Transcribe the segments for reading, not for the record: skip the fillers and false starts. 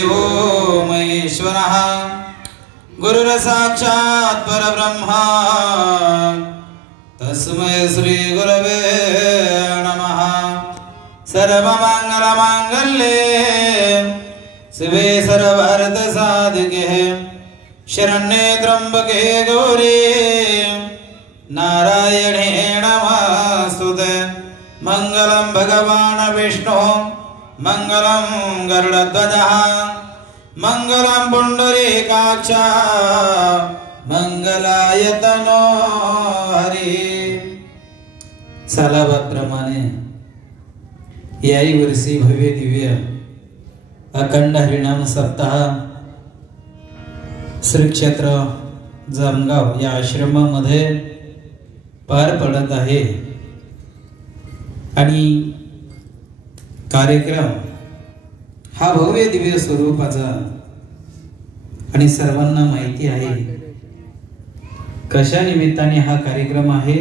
गुरुर्देवो महेश्वरः गुरुर्साक्षात् परब्रह्मा तस्मै श्री गुरवे नमः। सर्वमंगलमांगल्ये शिवे सर्वार्थसाधिके शरण्ये त्र्यंबके गौरी नारायणे नमस्तुते। मंगलम भगवान विष्णु मंगलम गरुड़ध्वजः मंगलम पुंडरीकाक्ष मंगलाय तनो हरि। सालाबादप्रमाणे याही वर्षी भव्य दिव्य अखंड हरिनाम सप्ताह श्री क्षेत्र जामगाव या आश्रमामध्ये पार पडत आहे आणि कार्यक्रम हा भव्य दिव्य स्वरूपाचा आणि सर्वांना माहिती आहे कशा निमित्ताने हा कार्यक्रम आहे।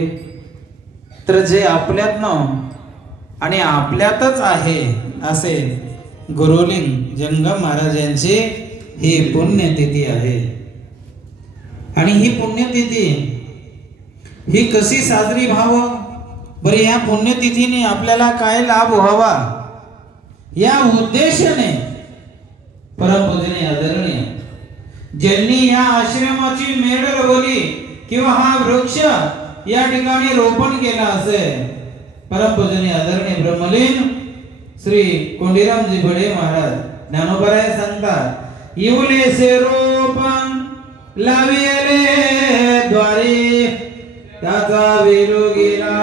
तर जे आपल्यातनं आणि आपल्यातच आहे असे गुरुलिंग जंगम महाराजांची ही पुण्यतिथी आहे। आणि ही पुण्यतिथी ही कशी साजरी व्हावं बरं, या पुण्यतिथीने आपल्याला काय लाभ व्हावा या उद्देशाने परमपूजनीय आदरणीय ज्यांनी या आश्रमाची मेढ रोवली किंवा हा वृक्ष या ठिकाणी रोपण केला असेल परमपूजनीय आदरणीय ब्रह्मलीन श्री कोंडीरामजी बडे महाराज ज्ञानोबराय सांगतात इवले से रोपण लाविले द्वारे त्याचा वेलो गेला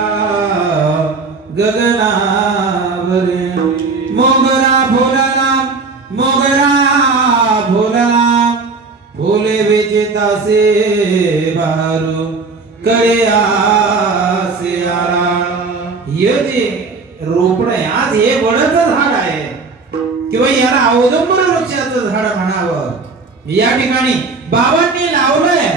गगनावर मोगरा भोलना फुले वेचितासे बारू कळे आसे आला। हे जे रोपण आहे आज हे वडाचं झाड आहे किंवा याला औदुंबर वृक्षाचं झाड म्हणावं या ठिकाणी बाबांनी लावलंय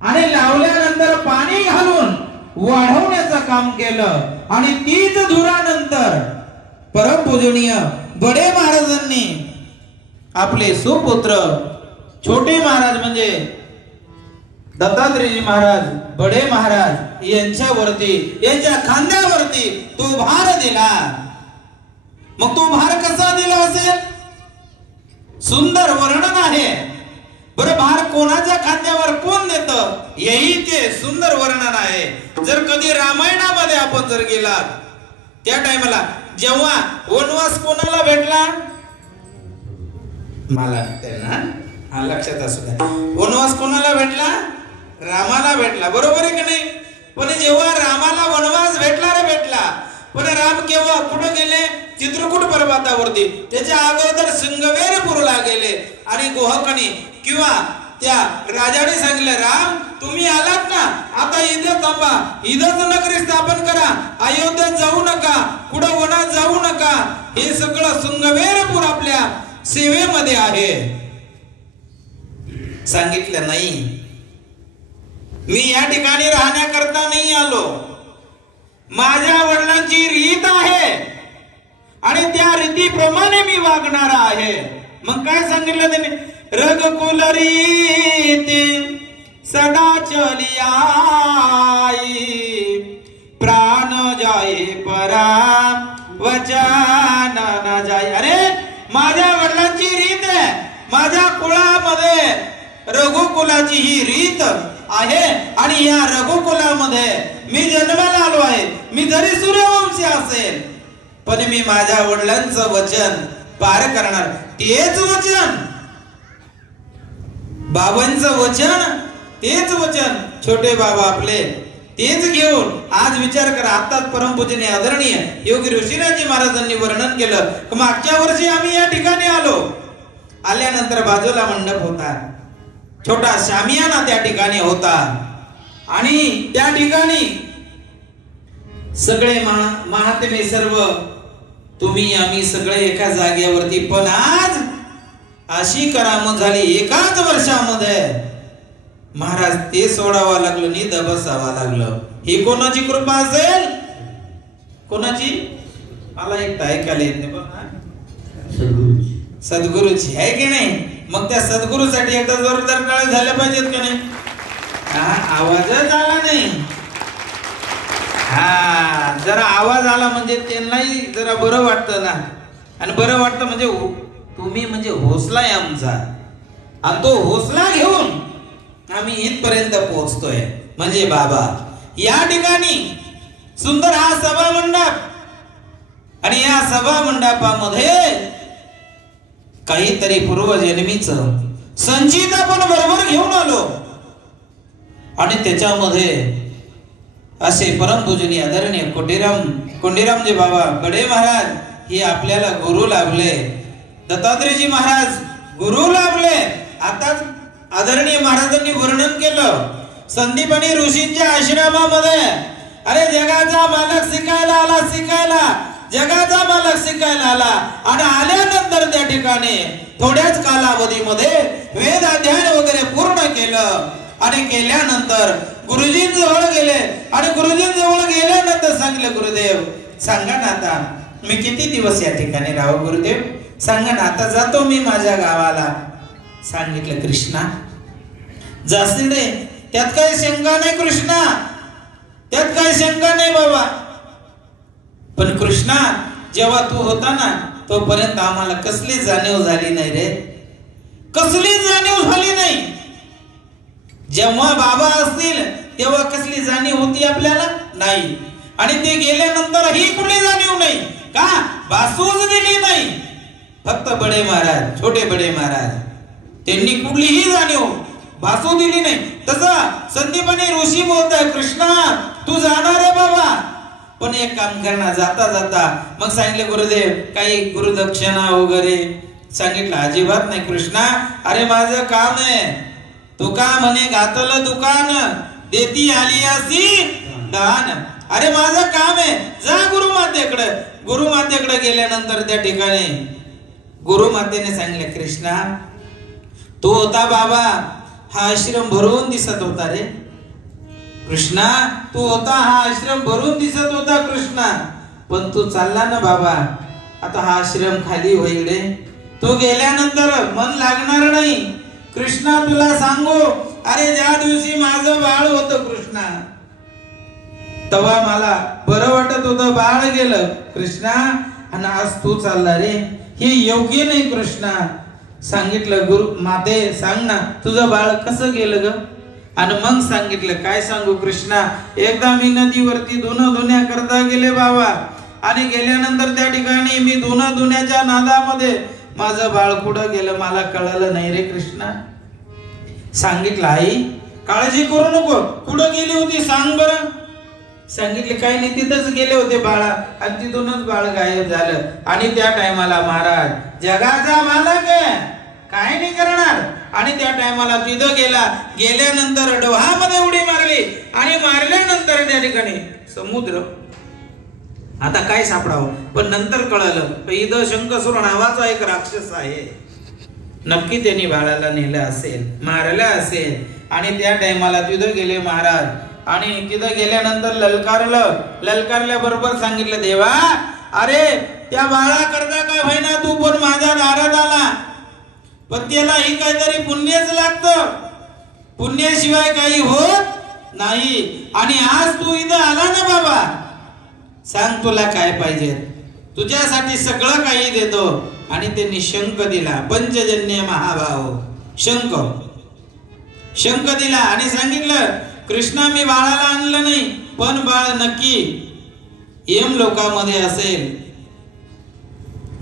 आणि लावल्यानंतर पाणी घालून वाढवण्याचं काम केलं आणि तीच धुरानंतर परमपूजनीय बडे महाराजांनी आपले सुपुत्र छोटे महाराज म्हणजे दत्तात्रेयजी महाराज बडे महाराज यांच्यावरती यांच्या खांद्यावरती तो भार दिला। मग तो भार कसा दिला असेल सुंदर वर्णन आहे बरं। भार कोणाच्या खांद्यावर कोण देत यही ते सुंदर वर्णन आहे। जर कधी रामायणामध्ये आपण जर गेलात त्या टाइमला जेव्हा वनवास कोणाला भेटला मला त्यांना लक्षात असू द्या वनवास कोणाला भेटला रामाला भेटला बरोबर आहे की नाही। पण जेव्हा रामाला वनवास भेटला रे भेटला पण राम केव्हा कुठे गेले चित्रकूट पर्वतावरती त्याच्या अगोदर सिंगवेरपूरला गेले आणि गोहकणी किंवा त्या राजाने सांगितलं राम तुम्ही आलात ना आता इथं थांबा इथंच नगरी स्थापन करा अयोध्येत जाऊ नका कुठं वनात जाऊ नका हे सगळं सिंगवेरपूर आपल्या सेवेमध्ये आहे। सांगितलं नाही मी या ठिकाणी राहण्याकरता नाही आलो माझ्या वडिलांची रीत आहे आणि त्या रीतीप्रमाणे मी वागणार आहे। मग काय सांगितलं त्यांनी रघुकुल रीती सदा चली आई प्राण जाए परा वचन न जाए। अरे माझ्या वडिलांची रीत आहे माझ्या कुळामध्ये रघुकुलाची ही रीत आहे आणि या रघुकुलामध्ये मी जन्माला आलो आहे। मी जरी सूर्यवंशी असेल पण मी माझ्या वडिलांचं वचन पार करणार। तेच वचन बाबांचं वचन तेच वचन छोटे बाबा आपले तेच घेऊन आज विचार करा आताच परमपूजनीय आदरणीय योगी ऋषीराजी महाराजांनी वर्णन केलं की मागच्या वर्षी आम्ही या ठिकाणी आलो आल्यानंतर बाजूला मंडप होता छोटा शामियाना त्या ठिकाणी होता आणि त्या ठिकाणी सगळे महात्मे सर्व तुम्ही आम्ही सगळे एका जागेवरती पण आज अशी करामत झाली एकाच वर्षामध्ये महाराज ते सोडावं लागलं नि दबसावं लागलं। ही कोणाची कृपा असेल कोणाची मला एक ऐकायला येत नाही बघा सद्गुरूची आहे की नाही. मग त्या सद्गुरूसाठी एकदा जोरदार टाळ्या झाल्या पाहिजेत का नाही. आवाजच आला नाही. जरा आवाज आला म्हणजे त्यांनाही जरा बरं वाटतं ना. आणि बरं वाटतं म्हणजे तुम्ही म्हणजे हौसला आहे आमचा. आणि तो हौसला घेऊन आम्ही इथपर्यंत पोहोचतोय. म्हणजे बाबा या ठिकाणी सुंदर हा सभा मंडप आणि या सभा मंडपामध्ये काहीतरी पूर्वजन्मीच संचित आपण बरोबर घेऊन आलो. आणि त्याच्यामध्ये असे परमपूजनीय आदरणीय कोंडीरामजी बाबा बडे महाराज हे आपल्याला गुरु लाभले. दत्तात्रेयजी महाराज गुरु लाभले. आताच आदरणीय महाराजांनी वर्णन केलं संदीपनी ऋषींच्या आश्रमामध्ये. अरे जगाचा मालक शिकायला आला, शिकायला जगाचा मालक शिकायला आला. आणि आल्यानंतर त्या ठिकाणी थोड्याच कालावधीमध्ये वेद अध्ययन वगैरे पूर्ण केलं. आणि केल्यानंतर गुरुजींजवळ गेले. आणि गुरुजींजवळ गेल्यानंतर सांगितलं गुरुदेव सांगा ना आता मी किती दिवस या ठिकाणी राहू. गुरुदेव सांगा ना आता जातो मी माझ्या गावाला. सांगितलं कृष्णा जास्त रे त्यात काही शंका नाही कृष्णा, त्यात काही शंका नाही बाबा. पण कृष्णा जेव्हा तू होता ना तोपर्यंत आम्हाला कसली जाणीव झाली नाही रे, कसली जाणीव झाली नाही. जेव्हा बाबा असतील तेव्हा कसली जाणीव होती आपल्याला नाही. आणि ते गेल्यानंतर ही कुठली जाणीव नाही का, बासूच दिली नाही. फक्त बडे महाराज छोटे बडे महाराज त्यांनी कुठलीही जाणीव भासू दिली नाही. तसं संदीपनी ऋषी बोलताय कृष्णा तू जाणार आहे बाबा. पण एक काम करणार जाता जाता मग सांगितले गुरुदेव काही गुरुदक्षिणा वगैरे. सांगितलं अजिबात नाही कृष्णा. अरे माझं काम आहे. तू का म्हणे घातलं दुकान देती आली असी दान. अरे माझं काम आहे जा गुरुमातेकडे. गुरुमातेकडे गेल्यानंतर त्या ठिकाणी गुरुमातेने सांगितलं कृष्णा तू होता बाबा हा आश्रम भरून दिसत होता रे कृष्णा. तू होता हा आश्रम भरून दिसत होता कृष्णा. पण तू चालला ना बाबा आता हा आश्रम खाली होईल रे. तू गेल्यानंतर मन लागणार नाही कृष्णा. तुला सांगू अरे ज्या दिवशी माझं बाळ होतं कृष्णा तेव्हा मला बरं वाटत होतं. बाळ गेलं कृष्णा आणि आज तू चालला रे हे योग्य नाही कृष्णा. सांगितलं गुरु माते सांग ना तुझं बाळ कसं गेलं ग. आणि मग सांगितलं काय सांगू कृष्णा. एकदा मी नदीवरती धुण्या करता गेले बाबा. आणि गेल्यानंतर त्या ठिकाणी मी धुण्याच्या नादामध्ये माझं बाळ कुठं गेलं मला कळलं नाही रे कृष्णा. सांगितलं आई काळजी करू नको कुठं गेली होती सांग बरं. सांगितले काही नाही तिथंच गेले होते बाळा. आणि तिथूनच बाळ गायब झालं. आणि त्या टायमाला महाराज जगाचा मालक आहे काय नाही करणार. आणि त्या टायमाला तिथं गेला. गेल्यानंतर डोहामध्ये उडी मारली. आणि मारल्यानंतर त्या ठिकाणी समुद्र. आता काय सापडावं पण नंतर कळलं इथं शंकसूर नावाचा एक राक्षस आहे. नक्की त्यांनी बाळाला नेलं असेल मारलं असेल. आणि त्या टायमाला तिथं गेले महाराज. आणि तिथं गेल्यानंतर ललकारल्या बरोबर सांगितलं देवा अरे त्या बाळा करता काय होईना तू पण माझ्या दारात आला. पण त्याला ही काहीतरी पुण्यच लागतं. पुण्याशिवाय काही होत नाही. आणि आज तू इथं आला ना बाबा सांग तुला काय पाहिजे. तुझ्यासाठी सगळं काही देतो. आणि त्यांनी शंख दिला. पंचजन्य महाभाव शंख दिला. आणि सांगितलं कृष्णा मी बाळाला आणलं नाही पण बाळ नक्की यम लोकामध्ये असेल.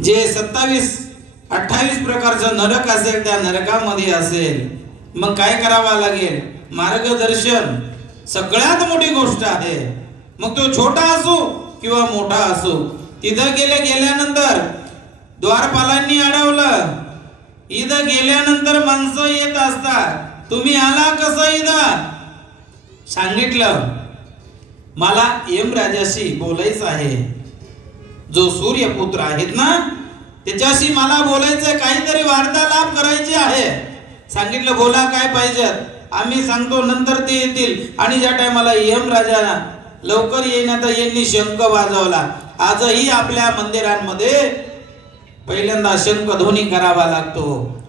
जे 27-28 प्रकारचं नरक असेल त्या नरकामध्ये असेल. मग काय करावं लागेल मार्गदर्शन सगळ्यात मोठी गोष्ट आहे. मग तो छोटा असो किंवा मोठा असो. तिथं गेल्यानंतर द्वारपालांनी अडवलं. इथं गेल्यानंतर माणसं येत असतात. तुम्ही आला कसं इथं सांगितलं मला यमराजाशी बोलायचं आहे. जो सूर्यपुत्र आहेत ना त्याच्याशी मला बोलायचं काहीतरी वार्तालाप करायची आहे. सांगितलं बोला काय पाहिजे आम्ही सांगतो नंतर ते येतील. आणि ज्या टायमाला यमराजाला लवकर येईना तर यांनी शंख वाजवला. आजही आपल्या मंदिरांमध्ये पहिल्यांदा शंखध्वनी करावा लागतो,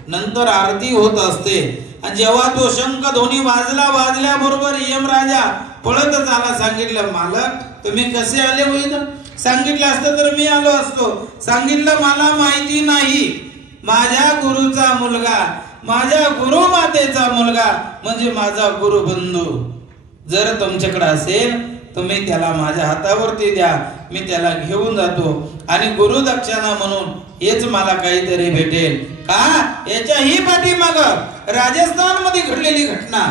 नंतर आरती होत असते. आणि जेव्हा तो शंखध्वनी वाजल्याबरोबर यमराजा पळतच आला. सांगितलं, मालक तुम्ही कसे आले होईल? सांगितलं असतं तर मी आलो असतो. सांगितलं, मला माहिती नाही, माझ्या गुरुचा मुलगा, माझ्या गुरुमातेचा मुलगा म्हणजे माझा गुरुबंधू जर तुमच्याकडे असेल तुम्ही त्याला माझ्या हातावरती द्या, मी त्याला घेऊन जातो आणि गुरुदक्षिणा म्हणून हेच मला काहीतरी भेटेल. का? याच्याही पाठीमाग राजस्थानमध्ये घडलेली घटना,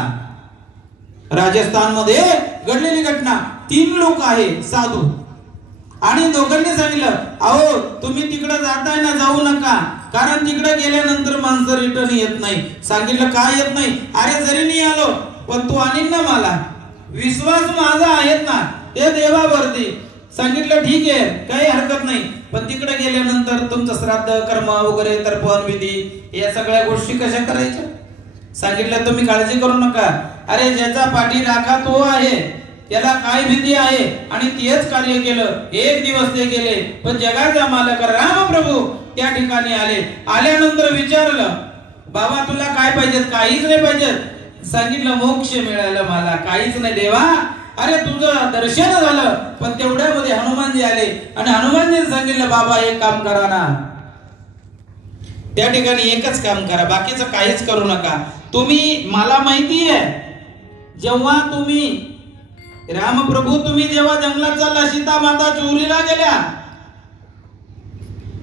राजस्थानमध्ये घडलेली घटना. 3 लोक आहे साधू, आणि दोघांनी सांगितलं, अहो तुम्ही तिकडे जाताय ना, जाऊ नका, कारण तिकडे गेल्यानंतर माणसं रिटर्न येत नाही. सांगितलं, काय येत नाही? अरे जरी नाही आलो पण तू आणीन ना, मला विश्वास माझा आहेत ना ते देवावरती. सांगितलं, ठीक आहे, काही हरकत नाही, पण तिकडे गेल्यानंतर तुमचं श्राद्ध कर्म वगैरे तर्पण विधी या सगळ्या गोष्टी कशा करायच्या? सांगितलं, तुम्ही काळजी करू नका. अरे ज्याचा पाठी राखा तो आहे, त्याला काय भीती आहे, आणि तेच कार्य केलं. 1 दिवस ते गेले, पण जगाचा मालक रामप्रभू त्या ठिकाणी आले. आल्यानंतर विचारलं, बाबा तुला काय पाहिजे? काहीच नाही पाहिजे. सांगितलं, मोक्ष मिळालं मला, काहीच नाही देवा. अरे तुझं दर्शन झालं, पण तेवढ्यामध्ये हनुमानजी आले आणि हनुमानजीने सांगितलं, बाबा एक काम करा ना, त्या ठिकाणी एकच काम करा, बाकीचं काहीच करू नका. तुम्ही, मला माहिती आहे, जेव्हा तुम्ही रामप्रभू तुम्ही जेव्हा जंगलात चालला, सीता माता चोरीला गेल्या,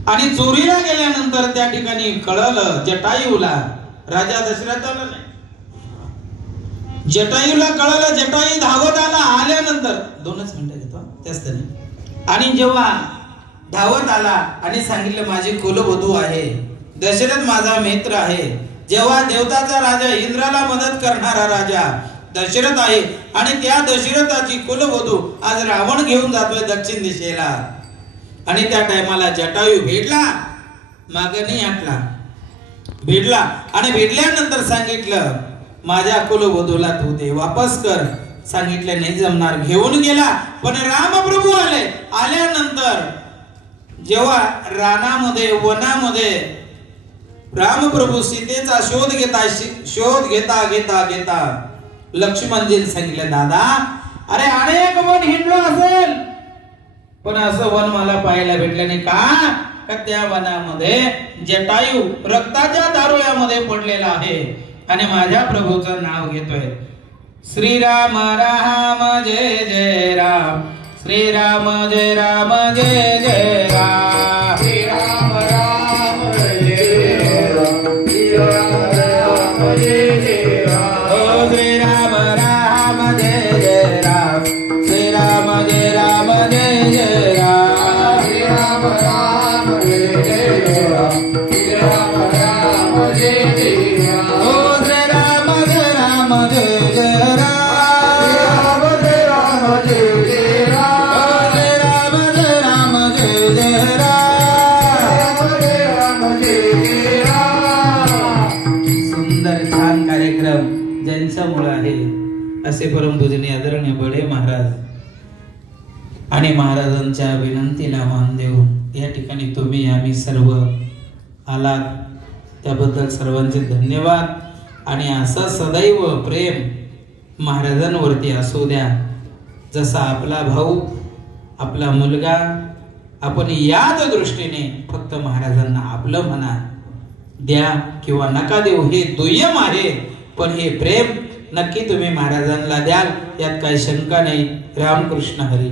आणि चोरीला गेल्यानंतर त्या ठिकाणी कळलं जटायूला, राजा दशरथाला नाही, जटायूला कळलं. जटायू धावत आला. आल्यानंतर 2च मिनिटं घेतो जास्त नाही. आणि जेव्हा धावत आला आणि सांगितलं, माझी कुलवधू आहे, दशरथ माझा मित्र आहे. जेव्हा देवताचा राजा इंद्राला मदत करणारा राजा दशरथ आहे, आणि त्या दशरथाची कुलवधू आज रावण घेऊन जातोय दक्षिण दिशेला. आणि त्या टायमाला जटायू भेटला, मागे नाही हटला, भेटला. आणि भेटल्यानंतर सांगितलं, माझ्या कुलवधूला तू दे, वापस कर. सांगितलं, नाही जमणार. घेऊन गेला. पण रामप्रभू आले. आल्यानंतर जेव्हा रानामध्ये वनामध्ये रामप्रभू सीतेचा शोध घेता घेता लक्ष्मणजींनी सांगितलं, दादा अरे अनेक वन हिंडलो असेल, पण असं वन मला पाहायला भेटलं नाही. का त्या वनामध्ये जटायू रक्ताच्या दारुळ्यामध्ये पडलेला आहे आणि माझ्या प्रभूचं नाव घेतोय. श्रीराम राम जय जय राम, श्रीराम जय राम जय जय राम, श्रीराम राम जय राम, श्रीराम राम जय जय राम, ओ श्रीराम राम जय जय राम, श्रीराम जय राम जय जय राम, श्रीराम राम जय जय राम, श्रीराम राम जय जय राम, ओ श्रीराम जय राम जय जय राम, ज्यांच्यामुळे आहे असे परमपूजनीय आदरणीय बडे महाराज आणि महाराजांच्या विनंतीला मान देऊन या ठिकाणी तुम्ही आम्ही सर्व आलात, त्याबद्दल सर्वांचे धन्यवाद. आणि असं सदैव प्रेम महाराजांवरती असू द्या. जसा आपला भाऊ, आपला मुलगा, आपण याच दृष्टीने फक्त महाराजांना आपलं म्हणा, द्या किंवा नका देऊ हे दुय्यम आहे, पण हे प्रेम नक्की तुम्ही महाराजांना द्याल, यात काही शंका नाही. रामकृष्ण हरी.